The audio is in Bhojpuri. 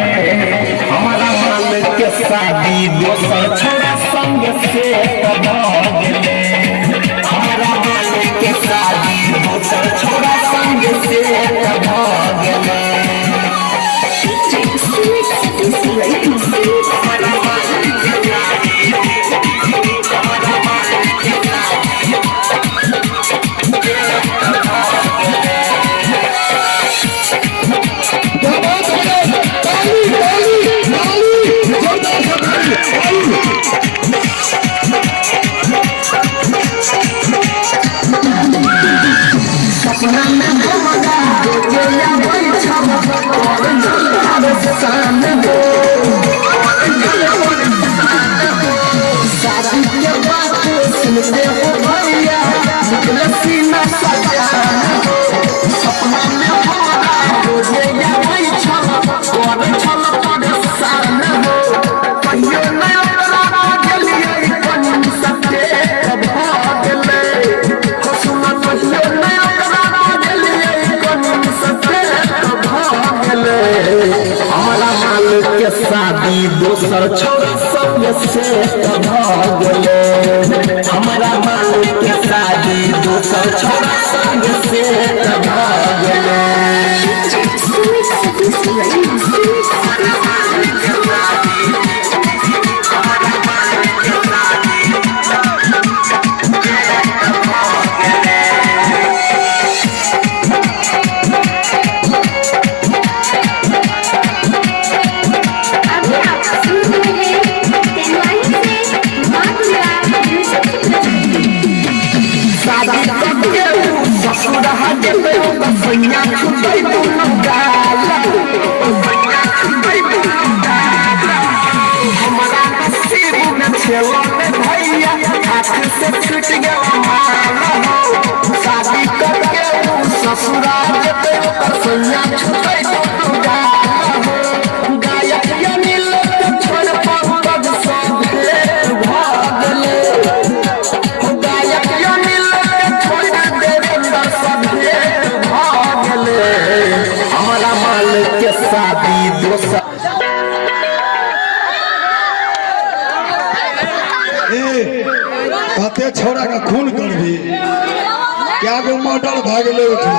हमारा माल के शादी दोसर छोड़ा संग से भागले हमारा माल के शादी दोसर छोड़ा संग से भागले शादी दोसर छोड़ा संग से भागले हमारा माल के शादी दोसर छोड़ा संग से भागले भैया हाथ से छूट गया शादी करके ससुराल सैया छुटे गायक छोड़ पंकज भागले गायक छोड़ देवेंद्र भागले हमारा माल के शादी दोसर कहते छोड़ा का खून कर भी क्या गो मॉडल भागले उठे